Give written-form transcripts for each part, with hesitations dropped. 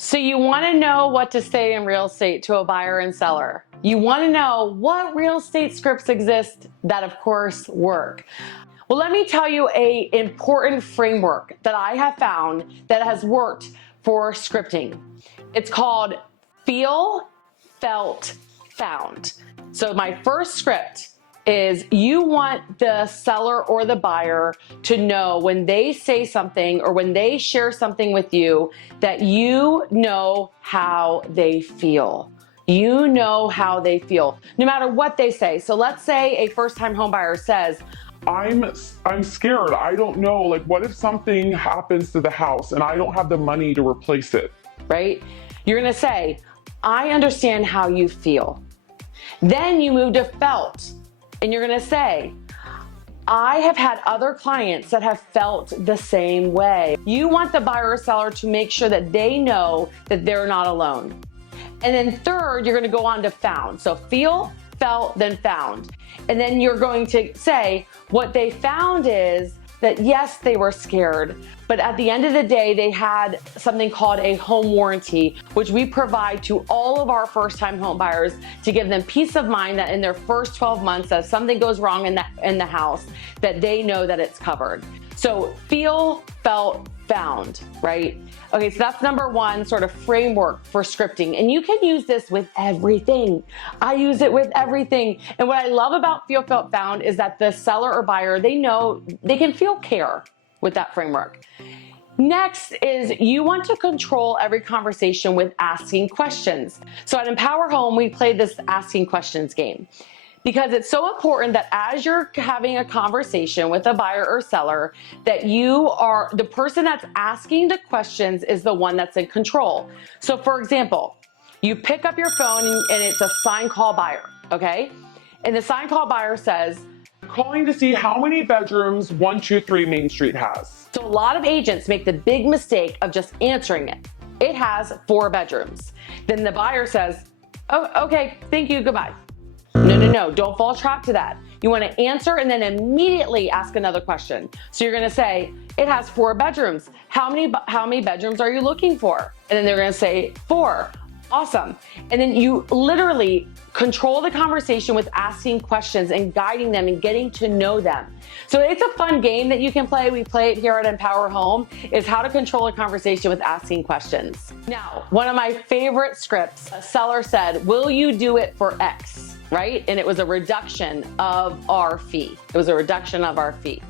So you want to know what to say in real estate to a buyer and seller. You want to know what real estate scripts exist that of course work. Well, let me tell you an important framework that I have found that has worked for scripting. It's called Feel, Felt, Found. So my first script is you want the seller or the buyer to know when they say something or when they share something with you that you know how they feel. You know how they feel, no matter what they say. So let's say a first-time home buyer says, I'm scared. I don't know, like what if something happens to the house and I don't have the money to replace it? Right? You're gonna say, I understand how you feel. Then you move to felt. And you're gonna say, I have had other clients that have felt the same way. You want the buyer or seller to make sure that they know that they're not alone. And then third, you're gonna go on to found. So feel, felt, then found. And then you're going to say, what they found is that yes, they were scared, but at the end of the day, they had something called a home warranty, which we provide to all of our first-time home buyers to give them peace of mind that in their first 12 months, if something goes wrong in the house, that they know that it's covered. So feel, felt, found, right? Okay, so that's number one sort of framework for scripting. And you can use this with everything. I use it with everything. And what I love about feel, felt, found is that the seller or buyer, they know they can feel care with that framework. Next is you want to control every conversation with asking questions. So at EmpowerHome, we play this asking questions game, because it's so important that as you're having a conversation with a buyer or seller, that you are, the person that's asking the questions is the one that's in control. So for example, you pick up your phone and it's a sign call buyer, okay? And the sign call buyer says, Calling to see how many bedrooms 123 Main Street has. So a lot of agents make the big mistake of just answering it. It has 4 bedrooms. Then the buyer says, oh, okay, thank you, goodbye. No, don't fall trap to that. You want to answer and then immediately ask another question. So you're going to say, it has 4 bedrooms. How many bedrooms are you looking for? And then they're going to say 4. Awesome. And then you literally control the conversation with asking questions and guiding them and getting to know them. So it's a fun game that you can play. We play it here at EmpowerHome, is how to control a conversation with asking questions. Now, one of my favorite scripts, a seller said, will you do it for X? Right? And it was a reduction of our fee. It was a reduction of our fee.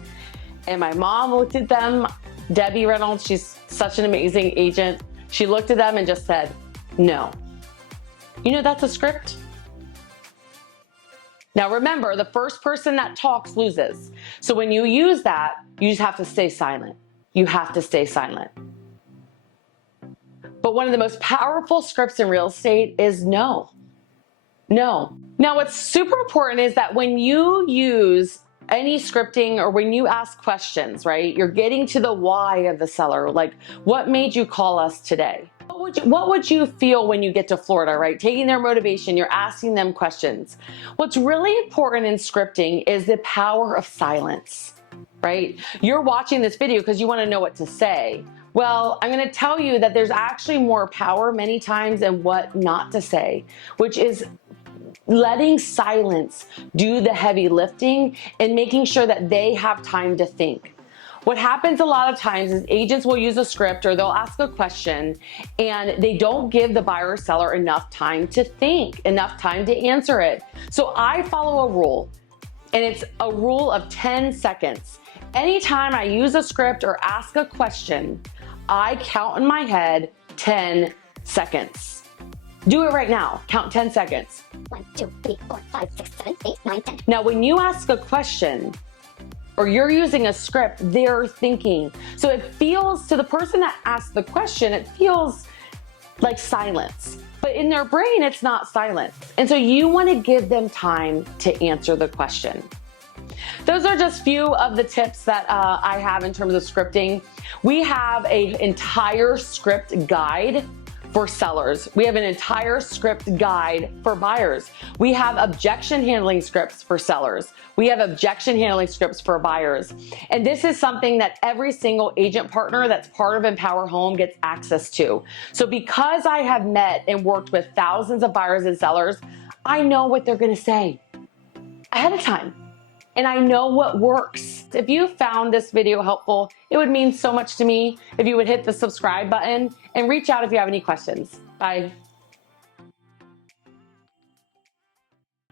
And my mom looked at them, Debbie Reynolds, she's such an amazing agent. She looked at them and just said, no. You know, that's a script. Now remember, the first person that talks loses. So when you use that, you just have to stay silent. You have to stay silent. But one of the most powerful scripts in real estate is no. No. Now what's super important is that when you use any scripting or when you ask questions, right, you're getting to the why of the seller. Like, what made you call us today? What would you feel when you get to Florida, right? Taking their motivation, you're asking them questions. What's really important in scripting is the power of silence, right? You're watching this video because you want to know what to say. Well, I'm going to tell you that there's actually more power many times in what not to say, which is letting silence do the heavy lifting and making sure that they have time to think. What happens a lot of times is agents will use a script or they'll ask a question and they don't give the buyer or seller enough time to think, enough time to answer it. So I follow a rule, and it's a rule of 10 seconds. Anytime I use a script or ask a question, I count in my head 10 seconds. Do it right now. Count 10 seconds. 1, 2, 3, 4, 5, 6, 7, 8, 9, 10. Now, when you ask a question or you're using a script, they're thinking. So it feels, to the person that asked the question, it feels like silence. But in their brain, it's not silent. And so you want to give them time to answer the question. Those are just few of the tips that I have in terms of scripting. We have an entire script guide for sellers. We have an entire script guide for buyers. We have objection handling scripts for sellers. We have objection handling scripts for buyers. And this is something that every single agent partner that's part of EmpowerHome gets access to. So because I have met and worked with thousands of buyers and sellers, I know what they're gonna say ahead of time. And I know what works. If you found this video helpful, it would mean so much to me if you would hit the subscribe button and reach out if you have any questions. Bye.